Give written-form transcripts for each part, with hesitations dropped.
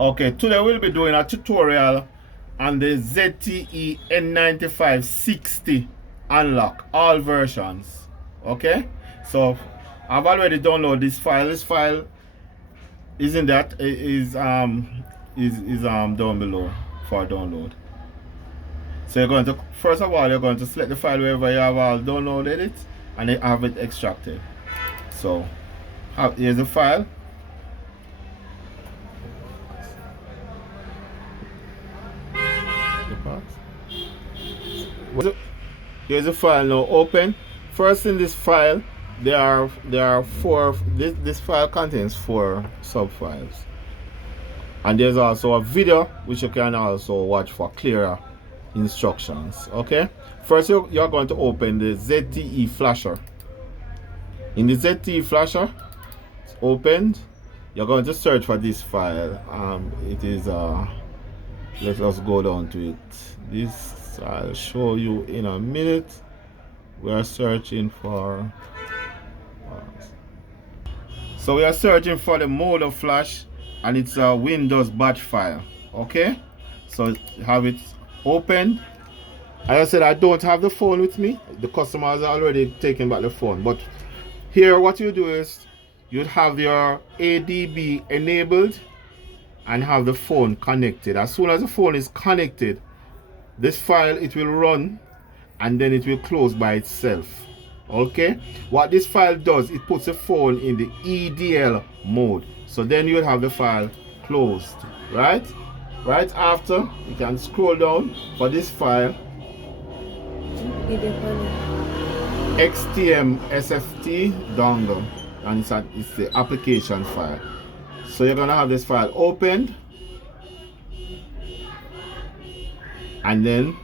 Okay, today we'll be doing a tutorial on the ZTE N9560 unlock, all versions. Okay, so I've already downloaded this file. This file isn't that is down below for download. So you're going to, first of all, you're going to select the file wherever you have all downloaded it and then have it extracted. So here's the file. Here's the file now open. First, in this file there are four. This file contains 4 subfiles, and there's also a video which you can also watch for clearer instructions. Okay, first you're going to open the ZTE flasher. In the ZTE flasher, it's opened. You're going to search for this file. It is let us go down to it. This I'll show you in a minute. We are searching for we are searching for the mode of flash, and it's a Windows batch file. Okay, so have it opened. As I said, I don't have the phone with me. The customer has already taken back the phone, but here what you do is you'd have your ADB enabled and have the phone connected. As soon as the phone is connected, this file, it will run and then it will close by itself. Okay, what this file does, it puts the phone in the EDL mode, so then you'll have the file closed. Right after, you can scroll down for this file, XTM SFT dongle, and it's the application file. So you're gonna have this file opened and then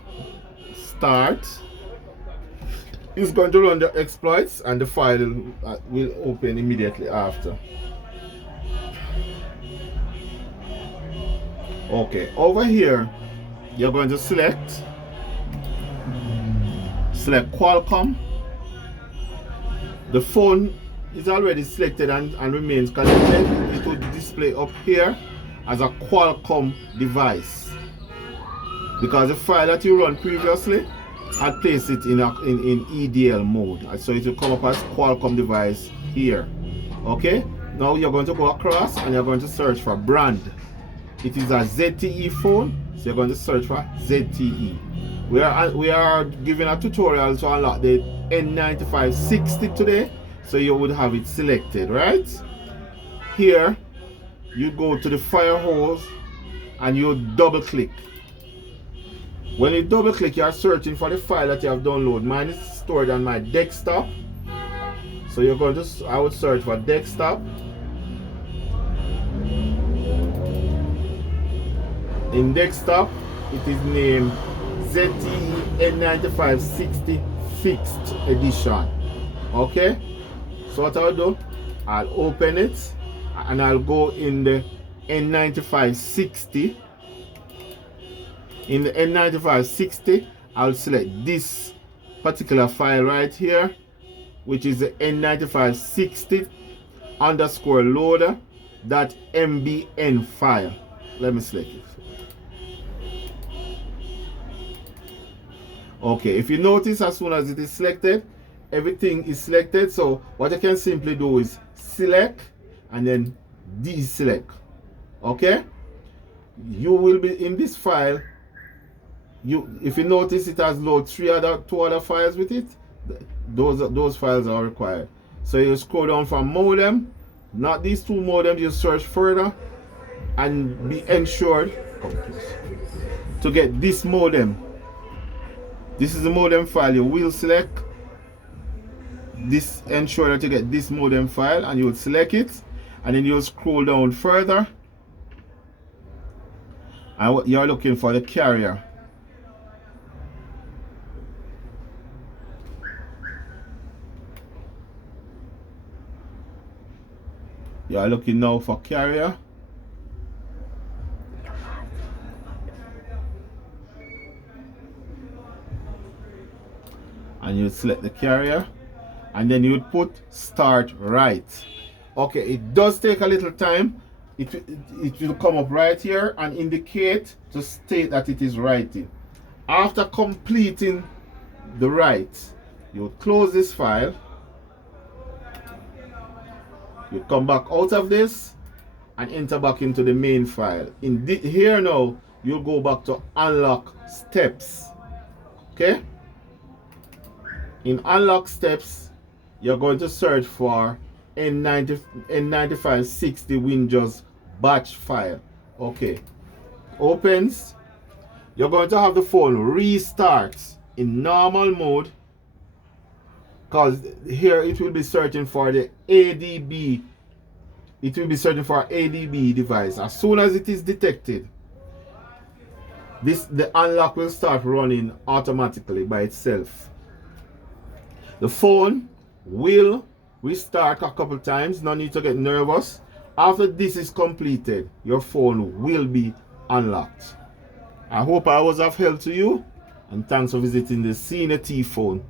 start. It's going to run the exploits and the file will open immediately after. Okay, over here you're going to select Qualcomm. The phone is already selected and remains connected. It will display up here as a Qualcomm device, because the file that you run previously had placed it in EDL mode, so it will come up as Qualcomm device here. Okay, now you're going to go across and you're going to search for brand. It is a ZTE phone, so you're going to search for ZTE. We are giving a tutorial to unlock the N9560 today, so you would have it selected. Right here you go to the fire hose and you double click. When you double click, you are searching for the file that you have downloaded. Mine is stored on my desktop, so you're going to, I would search for desktop. In desktop, it is named ZTE N9560 fixed edition. Okay, so what I'll do, I'll open it and I'll go in the N9560. In the N9560, I'll select this particular file right here, which is the N9560 underscore loader .mbn file. Let me select it. Okay, if you notice, as soon as it is selected, everything is selected. So what I can simply do is select and then deselect. Okay, you will be in this file. If you notice, it has loaded 2 other files with it. Those files are required. So you scroll down from modem, not these 2 modems. You search further and be ensured to get this modem. This is the modem file. You will select this, ensure that you get this modem file, and you will select it, and then you'll scroll down further and you're looking for the carrier. You are looking now for carrier. And you select the carrier, and then you would put start right. Okay, it does take a little time it will come up right here and indicate to state that it is writing. After completing the write, you close this file, you come back out of this and enter back into the main file. Here now, you'll go back to unlock steps. Okay? In unlock steps, you're going to search for N9560 Windows batch file. Okay. Opens. You're going to have the phone restart in normal mode, because here it will be searching for the ADB. It will be searching for ADB device. As soon as it is detected, the unlock will start running automatically by itself. The phone will restart a couple times. No need to get nervous. After this is completed, your phone will be unlocked. I hope I was of help to you, and thanks for visiting the ZTE phone.